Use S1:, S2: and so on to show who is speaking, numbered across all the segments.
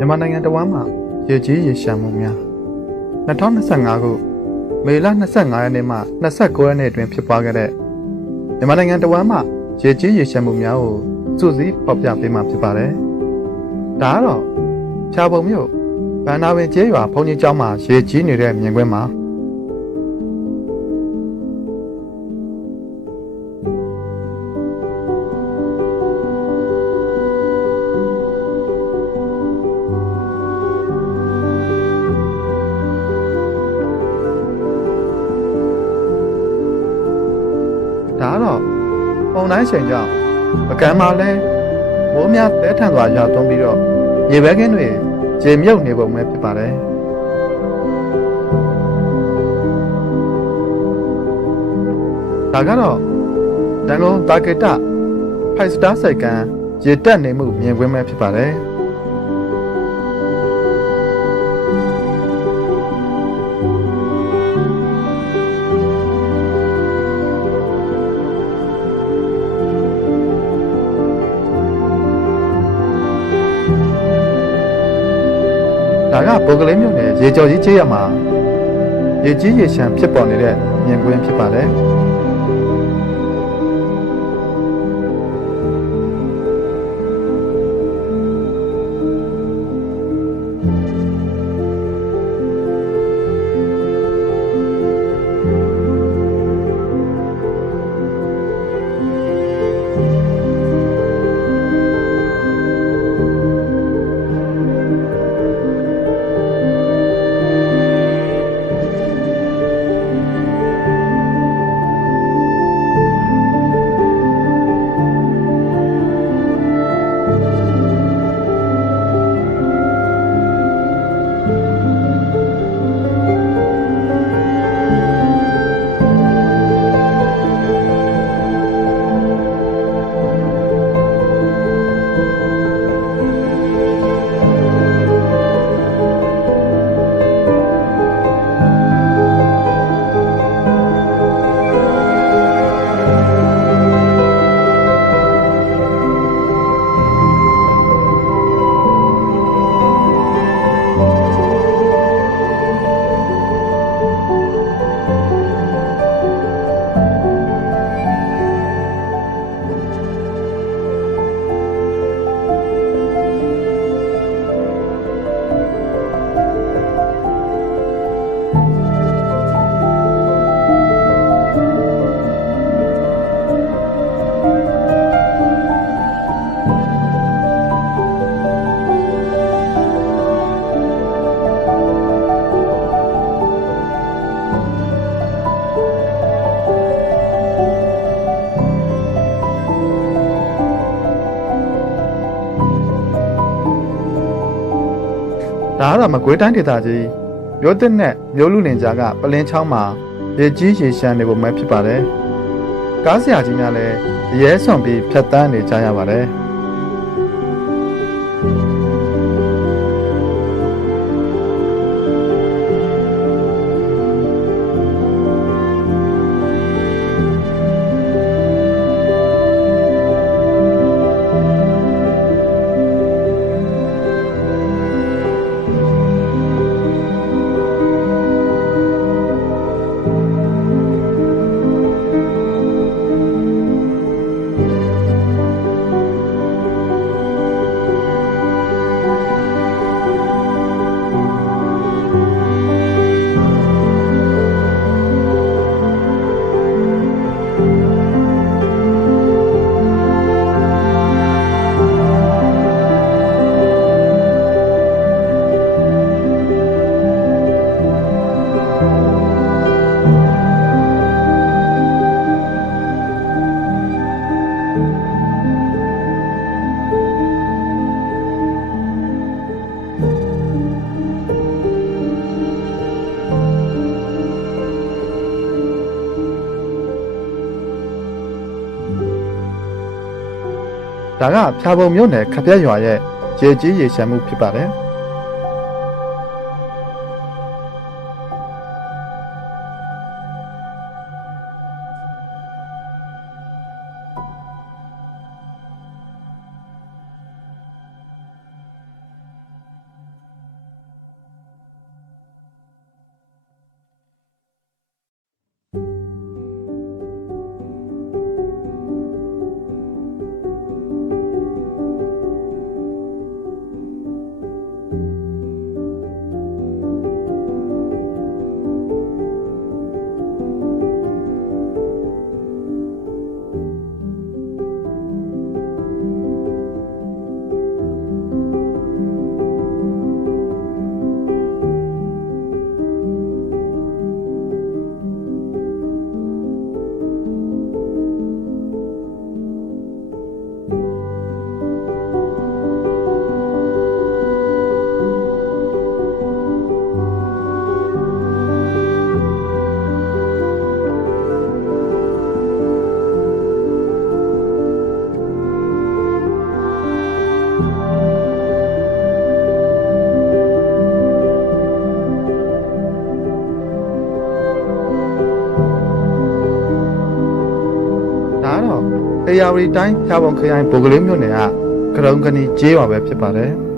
S1: မြန်မာနိုင်ငံတဝမ်းမှာရေကြီးရေရှမ်းမှုများ2025ခုမေလ25ရက်နေ့မှ29ရက်နေ့အတွင်းဖြစ်ပွားခဲ့တဲ့မြန်မာနိုင်ငံတဝမ်းမှာရေကြီးရေရှမ်းမှုများကိုစုစည်းဖော်ပြပေးမှာဖြစ်ပါတယ်။ဒါကတော့ဖြာပုံမြို့ဗန္နာဝင်ကျေးရွာဘုံကြီးကျောင်းမှာရေကြီးနေတဲ့မြင်ကွင်းမှာ ပုံတိုင်းချိန်ကြောင့်ပကံမှာလဲမိုးများတဲထန်စွာရွာသွန်းပြီးတော့ရေဘဲကင်းတွေရေမြုပ်နေပုံပဲဖြစ်ပါတယ်ဒါကတော့ဒန်ကုန်တာကေတဖိုက်စတာစိုက်ကန်ရေတက်နေမှုမြင်ကွင်းပဲဖြစ်ပါတယ် ဒါကပုဂ္ဂလိမြို့နယ်ရေကြော်ကြီးကျေးရမှာရေကြီးရေရှမ်းဖြစ်ပေါ်နေတဲ့မြင်ကွင်းဖြစ်ပါတယ် ဒါကတော့မကွေးတိုင်းဒေသကြီးမြို့တစ်နဲ့မြို့လူလင်ကြားကပလင်းချောင်းမှာရေကြီးရေရှမ်းနေပုံပဲဖြစ်ပါတယ်။ကားဆရာကြီးများလည်းအရဲဆွန်ပြီးဖြတ်တန်းနေကြရပါတယ်။ ဒါကဖြာပုံမြို့နယ်ခပြက်ရွာရဲ့ရေကြီးရေရှမ်းမှုဖြစ်ပါတယ် တာကတော့အေယာဝတီတိုင်းဖြာပုံခရိုင်ဘုတ်ကလေးမြို့နယ်ကကရုံကဏီကျေးရွာပဲဖြစ်ပါတယ်။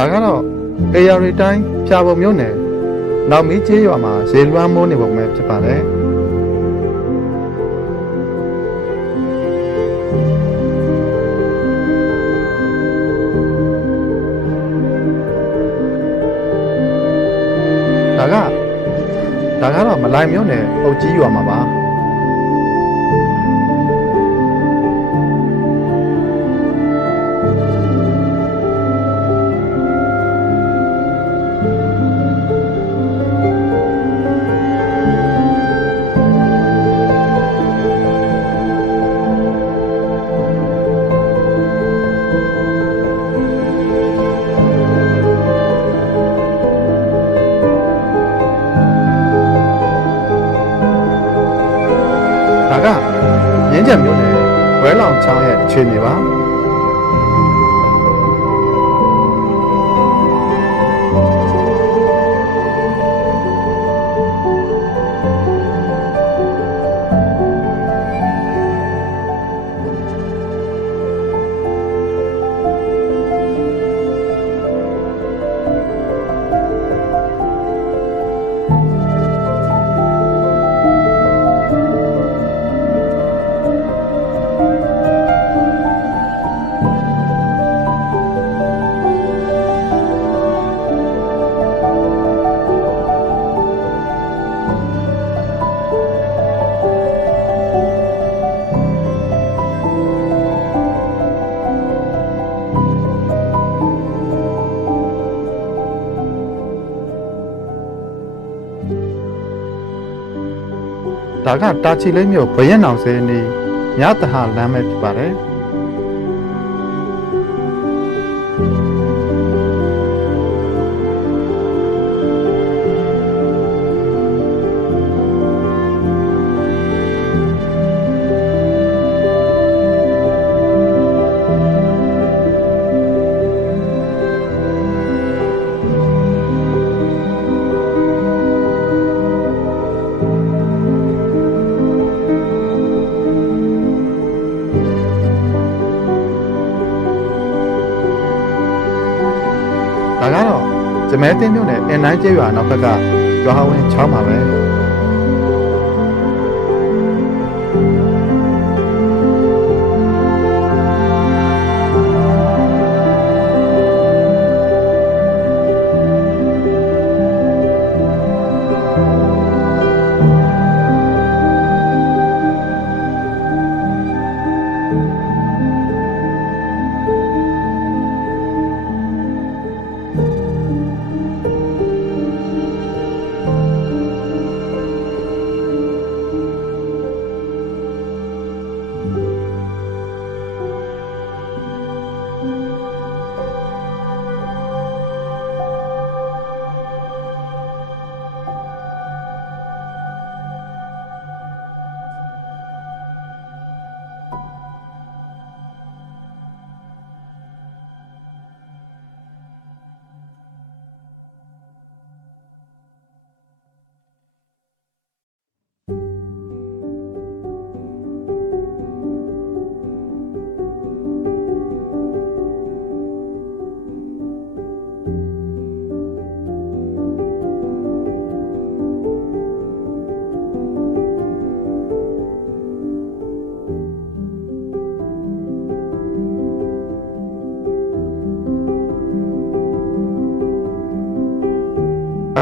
S1: ဒါကတော့တရားဝတီတိုင်းဖြာပုံမြို့နယ်နောက်မီးကျေးရွာမှာရေလွှမ်းမိုးနေပုံပဲဖြစ်ပါတယ်ဒါကဒါကတော့မလိုင်မြို့နယ်အုတ်ကြီးရွာမှာပါ ဒါကတာချီလေးမျိုးဘရက်နောင်စဲနေညတဟလမ်းပဲဖြစ်ပါတယ် မဲတင်းမြို့နယ်အင်တိုင်းကျေးရွာနောက်ဘက်ကရွာဟဝင်ချောင်းပါပဲ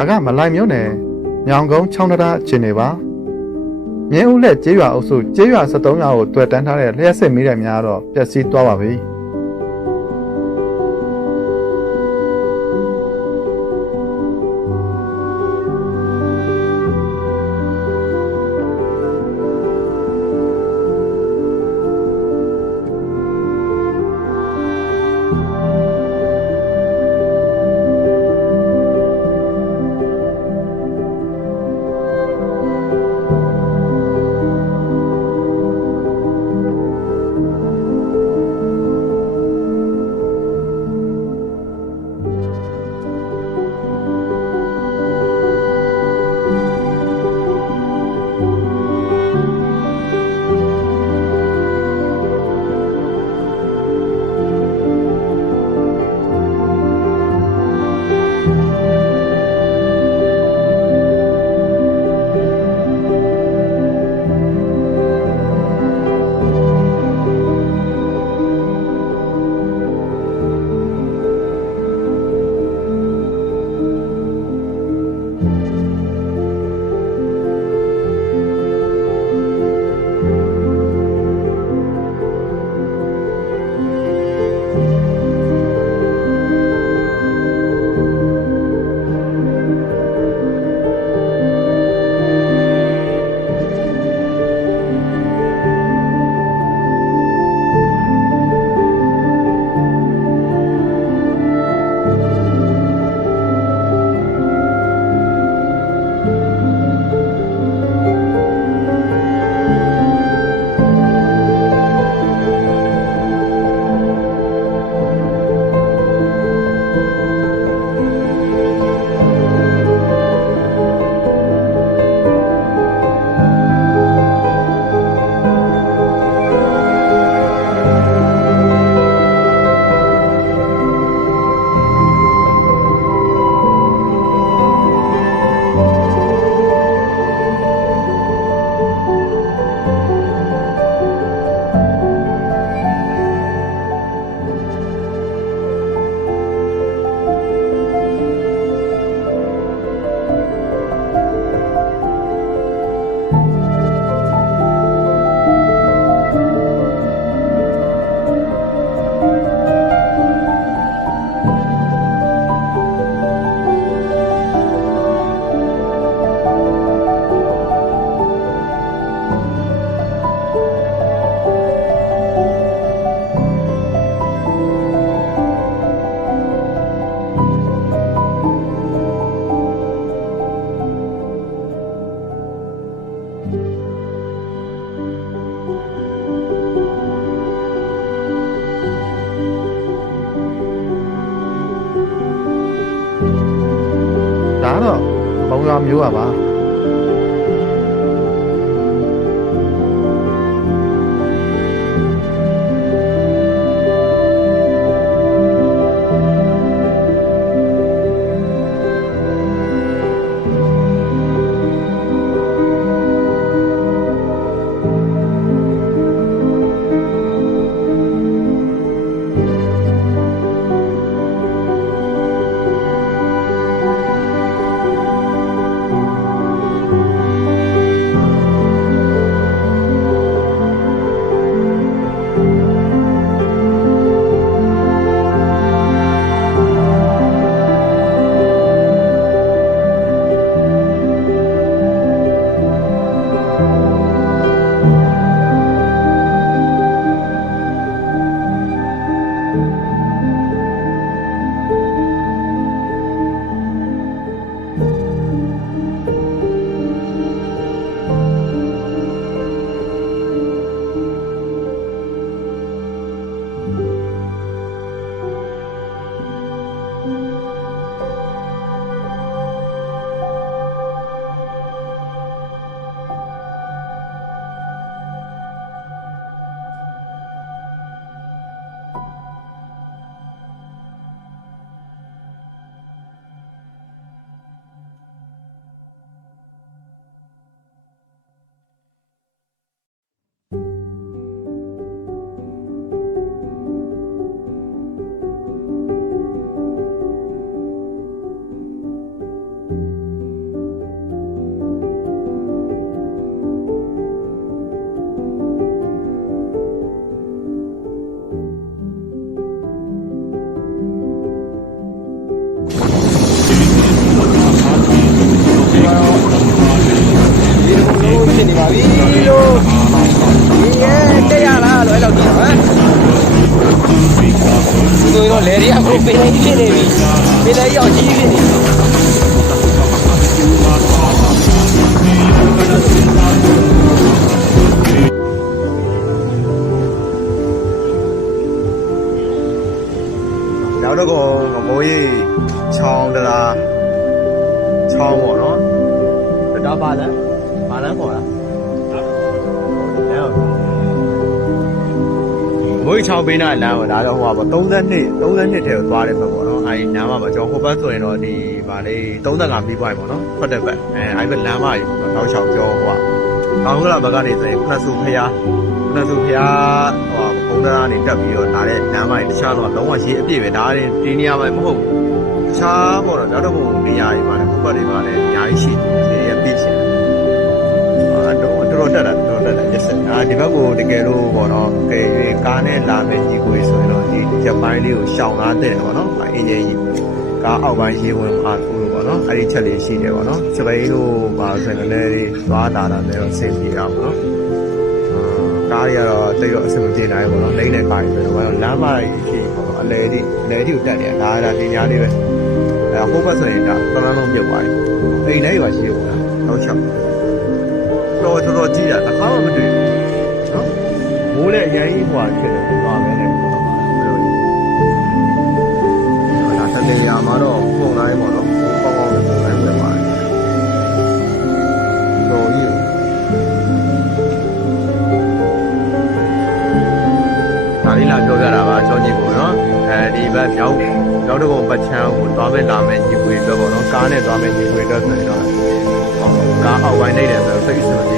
S1: ကမလိုက်မြို့နယ်ညောင်ကုန်းချောင်းတရာအခြေအနေပါမြင်းဦးလက်ကျေးရွာအုပ်စုကျေးရွာ73ရွာကိုတွေ့တန်းထားတဲ့လျှက်စစ်မီးတွေများတော့ပျက်စီးသွားပါပြီ တော့
S2: လေရီအခုပင်လေးဖြစ်နေပြီပင်လေးရောက်ကြီးဖြစ်နေပြီ
S3: နောက် မိုးကြီးချောင်းတလားချောင်းပေါ့နော်
S2: တော့ပါလားပါလားခေါ်လား
S3: မိုးကြီးချောင်းပေးနာလမ်းပေါ့ဒါတော့ဟိုပါပေါ့32 32ထဲကိုသွားတယ်ပဲပေါ့နော်အဲဒီလမ်းမှာပေါ့ကျွန်တော်ဟိုဘက်ဆိုရင်တော့ဒီဗာလေး35ပြီးပွိုင်ပေါ့နော်ဖတ်တဲ့ဘက်အဲအဲဒီဘက်လမ်းမကြီးပေါ့နော်တောက်လျှောက်ကျော်ဟိုကကောင်းကလာဘက်ကနေဆိုရင်ခုနစုဖျားခုနစုဖျားဟိုဘုံဒရာနေတက်ပြီးတော့ဒါတဲ့လမ်းမကြီးတခြားတော့လုံးဝရေးအပြည့်ပဲဒါတဲ့ဒီနေရာမှာမဟုတ်ဘူးတခြားပေါ့နော်နောက်တော့ဘုံနေရာတွေမှာလည်းဘုဘက်တွေမှာလည်းအများကြီးရှိတယ်ရပြည့်ရှင်အာတော့တော်တော်တက်တာတော်တော်တက်တာ yes အာဒီဘက်ကိုတကယ်လို့ပေါ့နော်ကဲကား နဲ့လာမယ့်ကြီးကိုဆိုရင်တော့ဒီဂျပန်လေးကိုရှောင်လာတဲ့ပေါ့နော်အင်ဂျင်ကြီးကားအောက်ပိုင်းရေဝင်အားကိုလို့ပေါ့နော်အဲ့ဒီချက်လေးရှိတယ်ပေါ့နော်စပိန်တို့ပါဆိုရင်လည်းသွားတာတာလည်းအဆင်ပြေတာပေါ့နော်ကားတွေကတော့တိတ်တော့အဆင်မပြေနိုင်ဘူးပေါ့နော်လိမ့်နေပါပြီဆိုတော့လမ်းမကြီးရှိပေါ့နော်အလဲဒီအလဲဒီကိုတက်နေတာဒါဒါတင်ညာလေးပဲအဲဟိုဘက်ဆိုရင်ဒါပလန်းလုံးပြုတ်သွားပြီအိမ်ထဲရွာရှိဘူးလားတော့ချက်တော်တော်တော်ကြီးတာတစ်ခါမှမတွေ့ဘူးနော်မိုးလည်း အရင်ကြီးဟွာဖြစ်တယ်ဟွာပဲနဲ့ဒါတနေရာမှာတော့ပုံတိုင်းပေါ့နော်ပေါပေါပုံတိုင်းပဲပါတယ်တော်ကြီးဒါလေးလာပြောပြတာပါချောကြီးကိုနော်အဲဒီဘက်မြောက်မြောက်တကုံပတ်ချမ်းကိုသွားမဲ့လာမဲ့ညီကိုတွေအတွက်ပေါ့နော်ကားနဲ့သွားမဲ့ညီကိုတွေအတွက်ဆိုရင်တော့ကားအောက်ပိုင်းနေတယ်ဆိုတော့စိတ်အဆင်မပြေဘူး